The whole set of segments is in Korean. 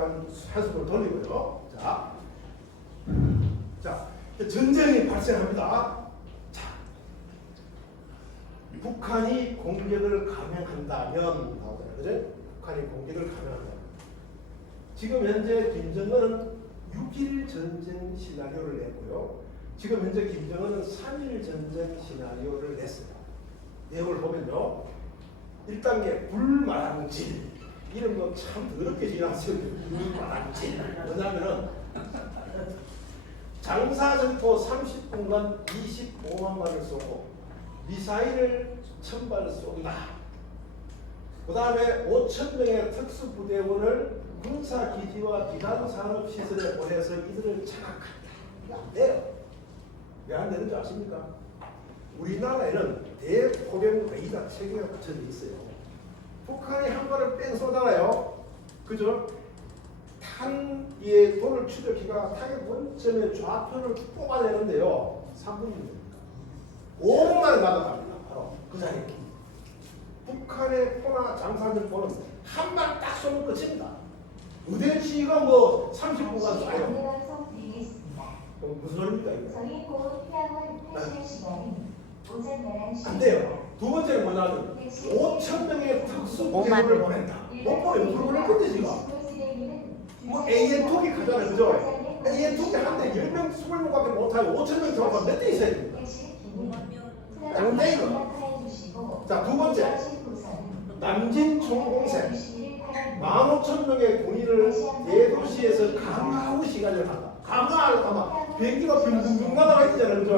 잠깐 한숨을 돌리고요. 자, 전쟁이 발생합니다. 자, 북한이 공격을 감행한다면 나오잖아요. 그죠? 북한이 공격을 감행한다면. 지금 현재 김정은은 6일 전쟁 시나리오를 냈고요. 지금 현재 김정은은 3일 전쟁 시나리오를 냈어요. 내용을 보면요. 1단계 불마랑질. 이런 거 참 더럽게 지나왔어요. 불마랑질. 뭐냐면은 장사전포 30분간 25만 발을 쏘고 미사일을 1000발을 쏜다. 그 다음에 5,000명의 특수부대원을 군사기지와 기반산업시설에 보내서 이들을 장악한다. 이게 안 돼요. 왜 안 되는지 아십니까? 우리나라에는 대포병 레이더 체계가 붙여져 있어요. 북한이 한 발을 뺑 쏘잖아요. 그죠? 탄의 돌을 추적기가 타격 원점의 좌표를 뽑아내는데요. 3분입니다. 5분만에 나가갑니다. 바로 그 자리에. 북한의 포나 장사들포는 한 발 딱 쏘면 끝입니다. 의대시가 뭐 30분간 쏴요. 무슨 소리입니까 이거? 저희 곧 태양원 8시간 오전 11시. 안 돼요. 두 번째는 뭐냐면 5,000명의 특수부대원을 보낸다. 못 보내면 불을 건데 지금. 뭐 AN2기 가잖아요. 그죠? AN2기 한대 10명, 20명밖에 못하고 5,000명 들어가면 몇 대 있어야 됩니까? 안 돼, 이거. 자, 두 번째. 남진 총공세. 15,000명의 군인을 대도시에서 강화하고 시간을 한다. 강화하려고 하면 비행기가 빙빙빙 날아가 있잖아요. 그죠?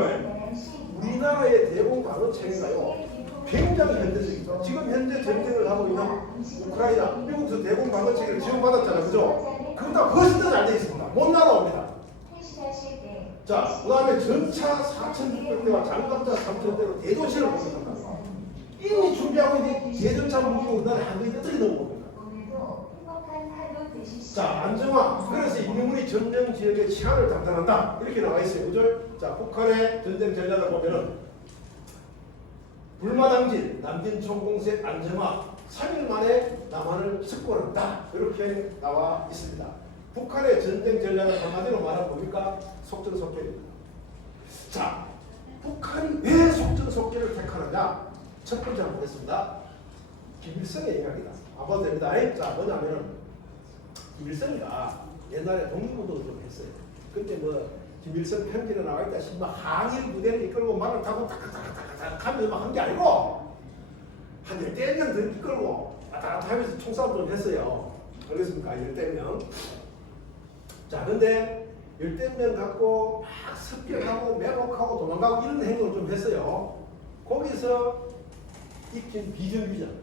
우리나라의 대공방어 체계가요. 굉장히 현대적이죠. 지금 현재 전쟁을 하고 있는 우크라이나, 미국에서 대공방어 체계를 지원받았잖아요. 그죠? 그보다 훨씬 더 잘 되어 있습니다. 못 날아옵니다. 자, 그 다음에 전차 4,600대와 장갑차 3,000대로 대도시를 공격한다. 이미 준비하고 있는 대전차 무기고 우리나라 한국이 어떻게 넘어옵니까? 자, 안정화. 그래서 인민군이 전쟁 지역의 치안을 담당한다. 이렇게 나와 있어요. 그죠? 자, 북한의 전쟁 전략을 보면은 불마당질, 남진 총공세 안정화, 3일 만에 남한을 석권한다. 이렇게 나와 있습니다. 북한의 전쟁 전략을 한마디로 말하면 뭡니까? 속전속결입니다. 자, 북한이 왜 속전속결을 택하느냐? 첫 번째 한번 보겠습니다. 김일성의 이야기다. 아봐도 됩니다. 자, 뭐냐면은 김일성이가 옛날에 독립운동을 좀 했어요. 그때 뭐 김일성 편지에 나와 있다시피 항일 부대를 이끌고 말을 타고 탁탁탁탁탁 하면서 막 한 게 아니고 한 10명 더 이끌고 왔다 갔다 하면서 총싸움 좀 했어요. 알겠습니까? 10명. 자, 근데 10명 갖고 막 습격하고 매복하고 도망가고 이런 행동을 좀 했어요. 거기서 익힌 비정규전.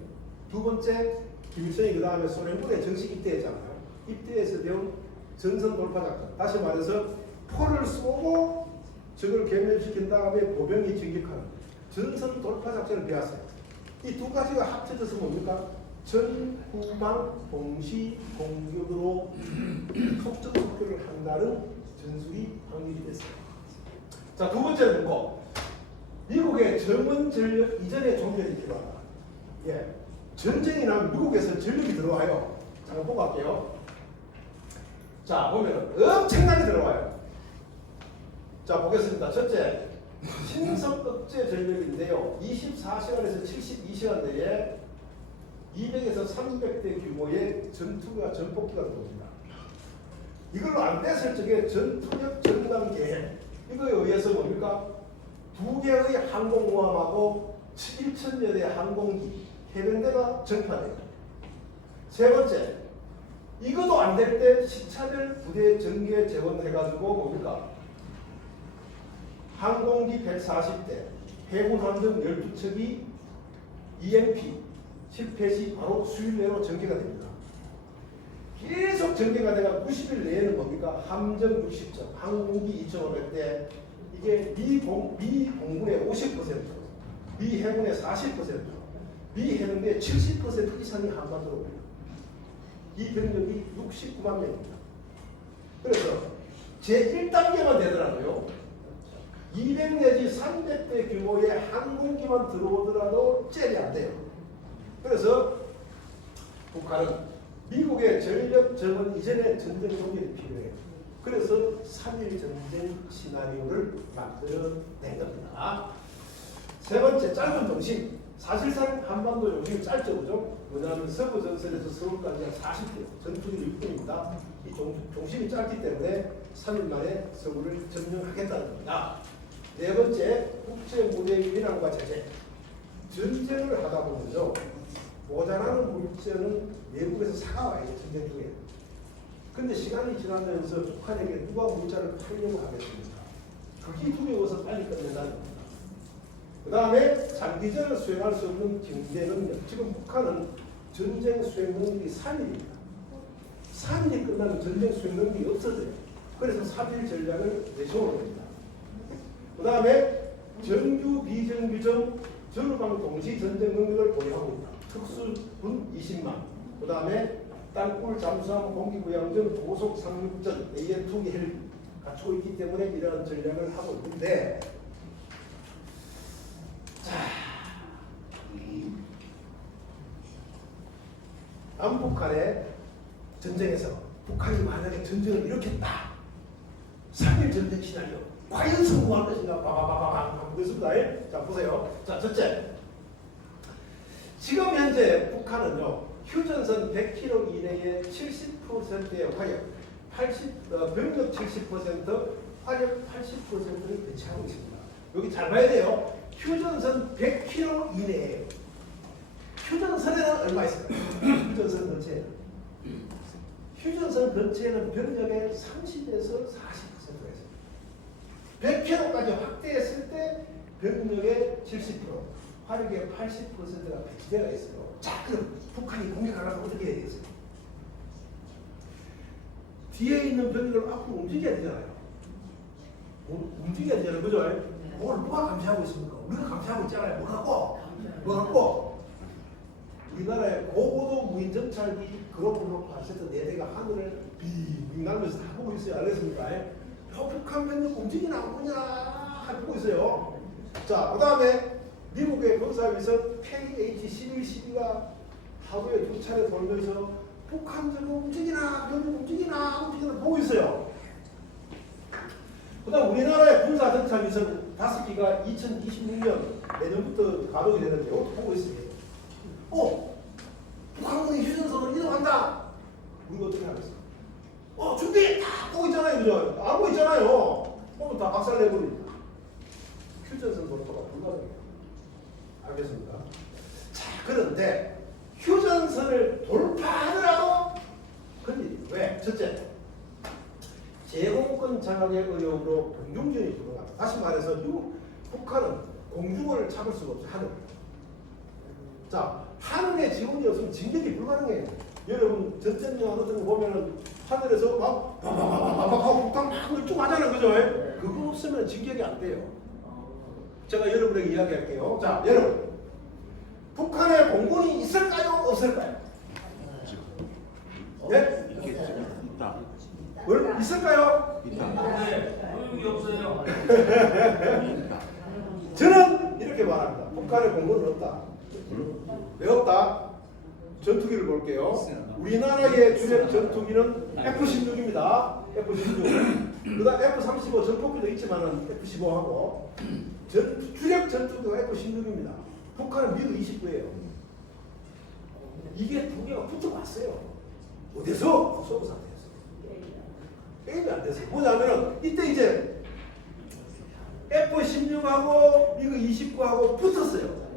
두 번째, 김일성이 그 다음에 소련군에 정식 입대했잖아요. 입대해서 배운 전선 돌파 작전. 다시 말해서 포를 쏘고 적을 괴멸시킨 다음에 보병이 진격하는 전선 돌파 작전을 배웠어요. 이 두 가지가 합쳐져서 뭡니까? 전후방 동시 공격으로 속전속결을 한다는 전술이 확립이 됐어요. 자, 두 번째는 뭐고? 미국의 정원 전력 이전의 종전이 필요하다. 예, 전쟁이 나면 미국에서 전력이 들어와요. 잠깐 보고 갈게요. 자, 보면 엄청나게 들어와요. 자, 보겠습니다. 첫째, 신성 억제 전력인데요. 24시간에서 72시간 내에 200에서 300대 규모의 전투가 전폭기가 들어옵니다. 이걸로 안 됐을 적에 전투력 전담 계획. 이거에 의해서 뭡니까? 2개의 항공모함하고 1,000여 대 항공기, 해병대가 전파돼요. 세 번째, 이것도 안 될 때 시차별 부대 전개 재원해가지고 뭡니까? 항공기 140대, 해군 함정 12척이 EMP 실패 시 바로 수일 내로 전개가 됩니다. 계속 전개가 돼가 90일 내에는 뭡니까? 함정 60척, 항공기 2,500대, 이게 미 공군의 50%, 미 해군의 40%, 미 해군의 70% 이상이 한반도로 옵니다. 이 병력이 69만 명입니다. 그래서 제1단계만 되더라도요. 200 내지 300대 규모의 항공기만 들어오더라도 젤이 안 돼요. 그래서 북한은 미국의 전력 저건 이전에 전쟁 종결이 필요해요. 그래서 3.1 전쟁 시나리오를 만들어낸 겁니다. 세 번째, 짧은 동심. 사실상 한반도 용심이 짧죠, 그죠? 뭐냐면 서부 전선에서 서울까지 한 40km, 전투기 6분입니다. 이 중심이 짧기 때문에 3일 만에 서울을 점령하겠다는 겁니다. 네 번째, 국제 무대 위난과 제재. 전쟁을 하다 보면요, 모자라는 물자는 외국에서 사가와요, 전쟁 중에. 근데 시간이 지나면서 북한에게 누가 물자를 팔려고 하겠습니까? 그게 두려워서 빨리 끝낸다는 겁니다. 그 다음에 장기전을 수행할 수 없는 경제 능력. 지금 북한은 전쟁 수행 능력이 3일입니다. 3일이 끝나면 전쟁 수행 능력이 없어져요. 그래서 3일 전략을 내세우는 겁니다. 그 다음에 정규 비정규정 전후방 동시 전쟁 능력을 보유하고 있다. 특수군 20만. 그 다음에 땅굴 잠수함 공기부양전 고속 상륙전 AN2기 헬기 갖추고 있기 때문에 이러한 전략을 하고 있는데, 자, 남북한의 전쟁에서 북한이 만약에 전쟁을 일으켰다. 3.1 전쟁 시나리오 과연 성공할 것인가? 바바바바방 하고 있습니다. 자, 보세요. 자, 첫째, 지금 현재 북한은요, 휴전선 100km 이내에 70%의 화력, 병력 70%, 화력 80%를 배치하고 있습니다. 여기 잘 봐야 돼요. 휴전선 100km 이내에. 휴전선에는 얼마 있을까요? 휴전선 근처에는. 휴전선 근처에는 병력의 30에서 40%가 있습니다. 100km까지 확대했을 때 병력의 70%, 화력의 80%가 배치되어 있어요. 자, 그럼 북한이 공격하려면 어떻게 해야 되겠어요? 뒤에 있는 병력을 앞으로 움직여야 되잖아요. 움직여야 되잖아요. 그죠? 그걸 누가 감시하고 있습니까? 우리가 감시하고 있잖아요. 뭐 갖고? 우리나라의 고고도 무인 정찰기 그룹으로 발사했던 4대가 하늘을 빙빙 날면서 다 보고 있어요. 알겠습니까? 북한 병력 움직이나 안 보냐 보고 있어요. 자, 그 다음에 미국의 군사위성 KH-1112가 하루에 2차례 돌면서 북한 저거 움직이나 보고 있어요. 그 다음 우리나라의 군사정찰위성 5기가 2026년 내년부터 가동이 되는데 이것도 보고 있어요. 북한군이 휴전선으로 이동한다. 우리가 어떻게 하겠어? 준비! 다 보고 있잖아요. 그죠? 안 보고 있잖아요. 보면 다 박살내버립니다. 휴전선 돌파가 불가능해요. 알겠습니까? 자, 그런데 휴전선을 돌파하더라도 큰일이에요. 왜? 첫째, 제공권 장악의 의혹으로 공중전이 불가능합니다. 다시 말해서 북한은 공중을 잡을 수가 없어요. 하늘. 자, 하늘의 지원이 없으면 진격이 불가능해요. 여러분 전쟁 영화 같은 거 보면은 하늘에서 막 하고 북한 막 멸종하잖아요. 그죠? 그거 없으면 진격이 안 돼요. 제가 여러분에게 이야기할게요. 자, 여러분, 북한에 공군이 있을까요? 없을까요? 예? 있다. 뭘 있을까요? 교육이 없어요. 저는 이렇게 말합니다. 북한에 공군은 없다. 왜 없다? 전투기를 볼게요. 우리나라의 주력 전투기는 F-16입니다. F-16. 그다음 F-35 전폭기도 있지만은 F-15하고 주력 전투기가 F-16입니다. 북한은 미그 29예요. 이게 두 개가 붙어봤어요. 어디서? 소부 상태에서. 게임이 안 됐어요. 뭐냐면은 이때 이제 F-16하고 미그 29하고 붙었어요.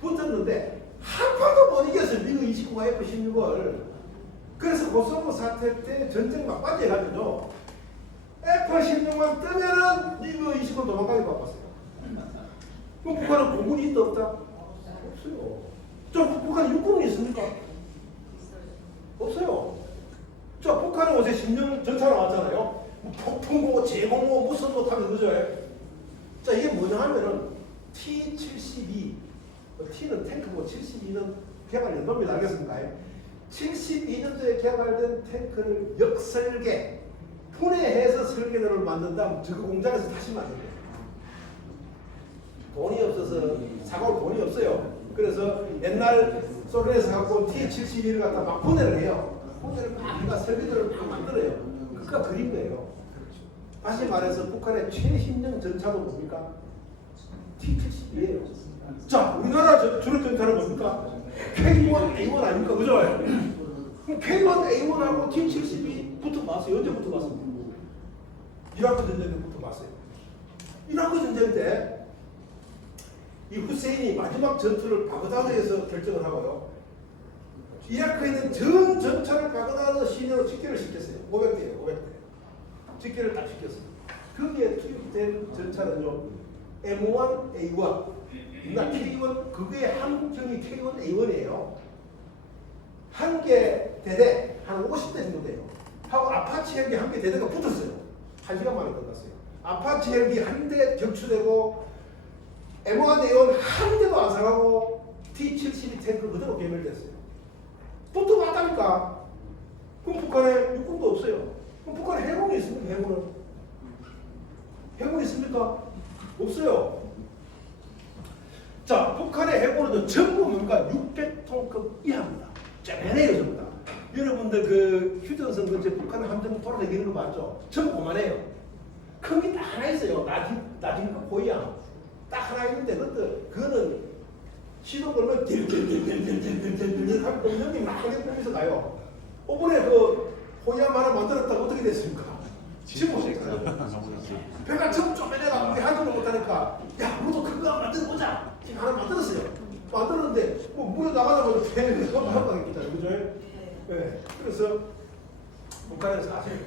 붙었는데 한 판도 못 이겼어요. 미그 29가 F-16을. 그래서 코소보 사태 때 전쟁 막바지 해가지고 F-16만 뜨면은 미그 29를 도망가기 바빴어요. 그럼 북한은 공군이 있다 없다? 없어요. 저 북한에 육군이 있습니까? 없어요. 저 북한은 어제 10년 전차 나왔잖아요. 폭풍고, 제공고, 무슨 뭐 타면 그죠? 자, 이게 뭐냐 하면은 T-72. T는 탱크고 72는 개발 연도입니다. 알겠습니까? 72년도에 개발된 탱크를 역설계, 분해해서 설계도를 만든 다음 저거 공장에서 다시 만든 거예요. 돈이 없어서 사고할 돈이 없어요. 그래서 옛날 소련에서 갖고 온 T-72를 갖다 막 분해를 해요. 분해를 막 해가 설비들을 막 만들어요. 그니까 그린 거예요. 다시 말해서 북한의 최신형 전차도 뭡니까? T-72예요. 자, 우리나라 주력 전차는 뭡니까? K1A1 아닙니까? 그죠? 그럼 K1A1하고 T-72 붙어봤어요. 언제 붙어봤습니까? 이라크 전쟁 때 붙어봤어요. 이라크 전쟁 때 이 후세인이 마지막 전투를 바그다드에서 결정을 하고요. 이라크에 있는 전 전차를 바그다드 시내로 집결을 시켰어요. 500대예요. 500대. 집결을 딱 시켰어요. 거기에 투입된 전차는요. M1A1. 나 K1 그게 한국형이 K1A1이에요. 한 개 대대 한 50대 정도 돼요. 하고 아파치 헬기 한 개 대대가 붙었어요. 1시간 만에 끝났어요. 아파치 헬기 한 대 격추되고 M1A1 한 대도 안 상하고 T-72 탱크 그대로 괴멸됐어요. 붙어봤다니까. 그럼 북한에 육군도 없어요. 그럼 북한에 해군이 있습니까? 해군은? 해군이 있습니까? 없어요. 자, 북한의 해군은 전부 뭔가 600톤급 이하입니다. 쩌매네요, 전부 다. 여러분들 그 휴전선 근처에 북한 함정 돌아다니는 거 맞죠? 전부 그만해요. 큰 게 딱 하나 있어요. 나중에 호이야. 딱 하나 있는데 그거는 시동 걸면 딜딜딜딜딜딜딜딜 하면 공룡이 막 끌면서 가요. 이번에 그 호이암 하나 만들었다고 어떻게 됐습니까? 지금 배가 좀 쪼매내가 우리 하지도 못하니까 야 우리도 그거 만들어보자. 지금 하나 만들었어요. 만들었는데 뭐 물에 나가자마자 배는 그거 하고 가겠잖아요. 그죠? 네. 그래서 북한은 사실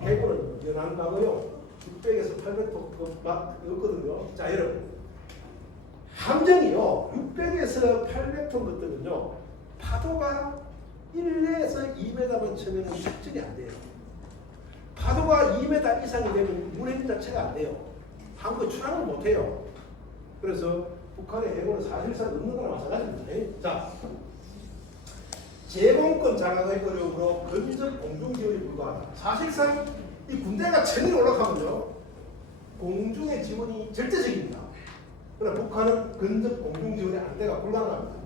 해군은 연한가고요. 600에서 800도 막 있거든요. 자 여러분 함정이요 600에서 800톤 것들은요 파도가 1에서 2m만 치면 작전이 안 돼요. 파도가 2m 이상이 되면 운행 자체가 안 돼요. 한국에 출항을 못 해요. 그래서 북한의 해군은 사실상 없는 거나 마찬가지입니다. 자, 제공권 장악의 어려움으로 근접 공중 지원이 불가하다. 사실상 이 군대가 천리로 올라가면요 공중의 지원이 절대적입니다. 그러나 북한은 근접 공중 지원이 안 돼가 불가능합니다.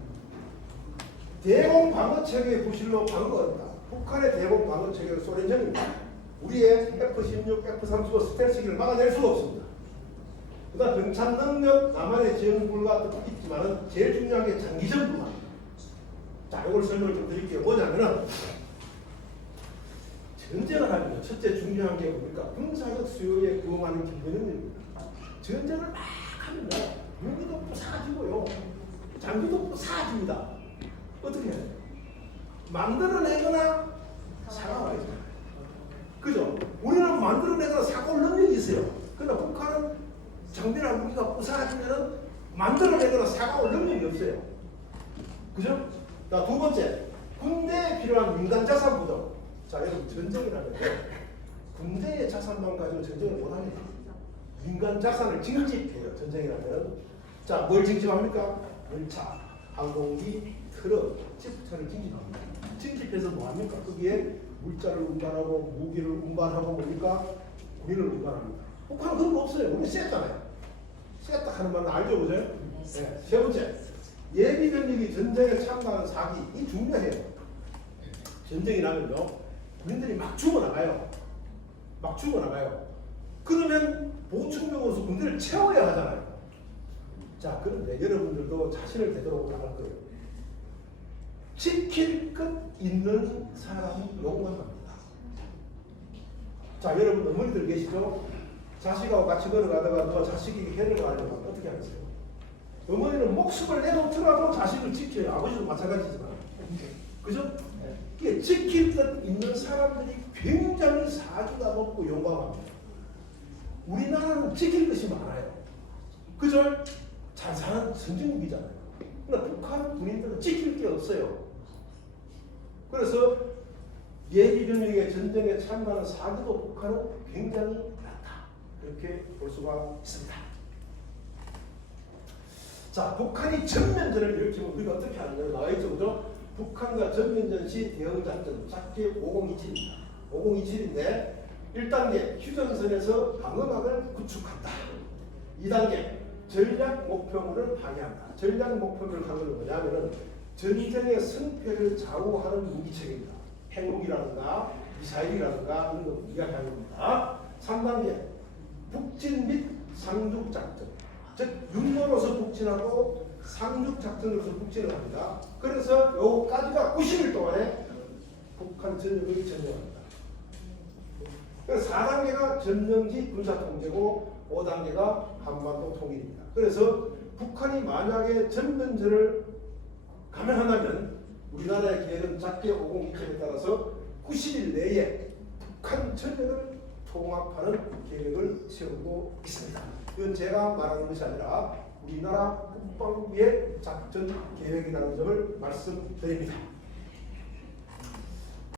대공 방어 체계의 부실로 방어가 어렵다. 북한의 대공 방어 체계는 소련형입니다. 우리의 F-16, F-35 스텔스기를 막아낼 수가 없습니다. 그다음 병참 능력, 남한의 지원 불가도 있지만은 제일 중요한 게 장기전 불가. 자, 이걸 설명을 좀 드릴게요. 뭐냐면은 전쟁을 하면 첫째 중요한 게 뭡니까? 군사적 수요에 부응하는 기본입니다. 전쟁을 막 하면 무기도 부사지고요, 장비도 부사집니다. 어떻게 해요? 만들어내거나 사과와야 돼요. 그죠? 우리는 만들어내거나 사고할 능력이 있어요. 그러나 북한은 장비나 무기가 부사지면은 만들어내거나 사과할 능력이 없어요. 그죠? 자, 두 번째, 군대에 필요한 민간 자산 부족. 자, 여러분 전쟁이라면 군대의 자산만 가지고 전쟁을 못합니다. 민간 자산을 징집해요. 전쟁이라면. 자, 뭘 징집합니까? 열차, 항공기, 트럭, 집차를 징집합니다. 징집해서 뭐합니까? 거기에 물자를 운반하고 무기를 운반하고 뭡니까? 군인을 운반합니다. 북한은 그런 거 없어요. 우리 셌잖아요. 셌다 하는 말은 알죠, 그죠? 네. 세 번째, 예비 병력이 전쟁에 참가하는 사기. 이 중요해요. 전쟁이 나면요, 군인들이 막 죽어나가요. 막 죽어나가요. 그러면 보충병으로서 군대를 채워야 하잖아요. 자, 그런데 여러분들도 자신을 되돌아보면 알 거예요. 지킬 것 있는 사람이 용감합니다. 자, 여러분 어머니들 계시죠? 자식하고 같이 걸어가다가 누가 자식에게 해를 가려면 어떻게 하겠어요? 어머니는 목숨을 내놓더라도 자식을 지켜요. 아버지도 마찬가지지만. 그죠? 이게 지킬 것 있는 사람들이 굉장히 사주가 높고 용감합니다. 우리나라는 지킬 것이 많아요. 그죠? 잘 사는 선진국이잖아요. 그러나 북한 군인들은 지킬 게 없어요. 그래서 예비병력의 전쟁에 참가하는 사기도 북한은 굉장히 낮다. 이렇게 볼 수가 있습니다. 자, 북한이 전면전을 일으키면 우리가 어떻게 하느냐 나와있죠, 그죠? 북한과 전면전 시 대응작전, 작게 5027입니다. 5027인데 1단계 휴전선에서 방어막을 구축한다. 2단계 전략 목표물을 파괴한다. 전략 목표물을 하는 건 뭐냐면은 전쟁의 승패를 좌우하는 무기체계입니다. 핵무기라든가 미사일이라든가 이런 거 이야기하는 겁니다. 3단계 북진 및 상륙 작전. 즉 육로로서 북진하고 상륙 작전으로서 북진을 합니다. 그래서 요까지가 90일 동안에 북한 전역을 점령합니다. 그래서 4단계가 점령지 군사통제고 5단계가 한반도 통일입니다. 그래서 북한이 만약에 전면전을 감행한다면 우리나라의 계획은 작게 50기에 따라서 90일 내에 북한 전역을 통합하는 계획을 세우고 있습니다. 이건 제가 말하는 것이 아니라 우리나라 국방부의 작전 계획이라는 점을 말씀드립니다.